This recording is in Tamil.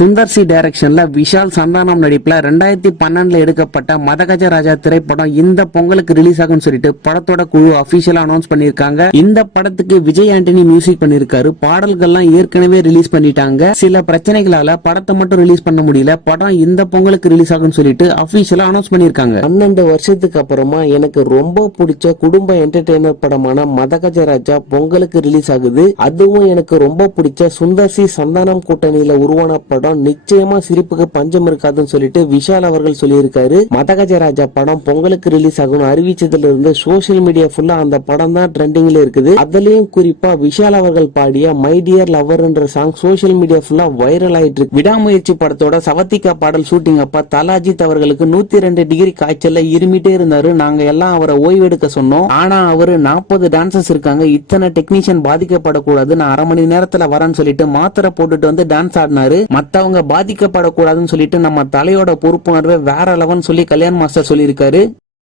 சுந்தர் சி டைரக்ஷன்ல விஷால் சந்தானம் நடிப்புல ரெண்டாயிரத்தி பன்னெண்டுல எடுக்கப்பட்ட மதகஜ ராஜா திரைப்படம் இந்த பொங்கலுக்கு ரிலீஸ் ஆகும்னு சொல்லிட்டு படத்தோட குழு அபிஷியலா அனௌன்ஸ் பண்ணிருக்காங்க இந்த படத்துக்கு விஜய் ஆண்டனி மியூசிக் பண்ணிருக்காரு பாடல்கள்லாம் ஏற்கனவே ரிலீஸ் பண்ணிட்டாங்க. சில பிரச்சனைகளால படத்தை மட்டும் ரிலீஸ் பண்ண முடியல. படம் இந்த பொங்கலுக்கு ரிலீஸ் ஆகும்னு சொல்லிட்டு அபிஷியலா அனௌன்ஸ் பண்ணிருக்காங்க பன்னெண்டு வருஷத்துக்கு அப்புறமா எனக்கு ரொம்ப பிடிச்ச குடும்ப என்டர்டைனர் படமான மதகஜ ராஜா பொங்கலுக்கு ரிலீஸ் ஆகுது. அதுவும் எனக்கு ரொம்ப பிடிச்ச சுந்தர்சி சந்தானம் கூட்டணியில உருவான படம் நிச்சயமா சிரிப்புக்கு பஞ்சம் இருக்காதுன்னு சொல்லிட்டு விஷால் அவர்கள் சொல்லியிருக்காரு. மதகஜ ராஜா படம் பொங்கலுக்கு ரிலீஸ் ஆகும் அறிவிச்சதுல இருந்து சோசியல் மீடியா ஃபுல்லா அந்த படம் தான் ட்ரெண்டிங்ல இருக்குது. அதுலயும் குறிப்பா விஷால் அவர்கள் பாடிய மை டியர் லவர் என்ற சாங் சோசியல் மீடியா ஃபுல்லா வைரல் ஆயிட்டு இருக்கு. விடாமுயற்சி படத்தோட சவத்திகா பாடல் ஷூட்டிங் அப்ப தலாஜித் அவர்களுக்கு நூத்தி ரெண்டு டிகிரி காய்ச்சல்ல இருமிட்டே இருந்தாரு. நாங்க எல்லாம் அவரை ஓய்வெடுக்க சொன்னோம். ஆனா அவரு நாற்பது டான்சர்ஸ் இருக்காங்க. இத்தனை டெக்னீஷியன் பாதிக்கப்படக்கூடாது நான் அரை மணி நேரத்துல வரேன்னு சொல்லிட்டு மாத்திரை போட்டுட்டு வந்து டான்ஸ் ஆடினாரு. மத்த மற்றவங்க பாதிக்கப்படக்கூடாதுன்னு சொல்லிட்டு நம்ம தலையோட பொறுப்புணர்வை வேற லெவன் சொல்லி கல்யாண் மாஸ்டர் சொல்லியிருக்காரு.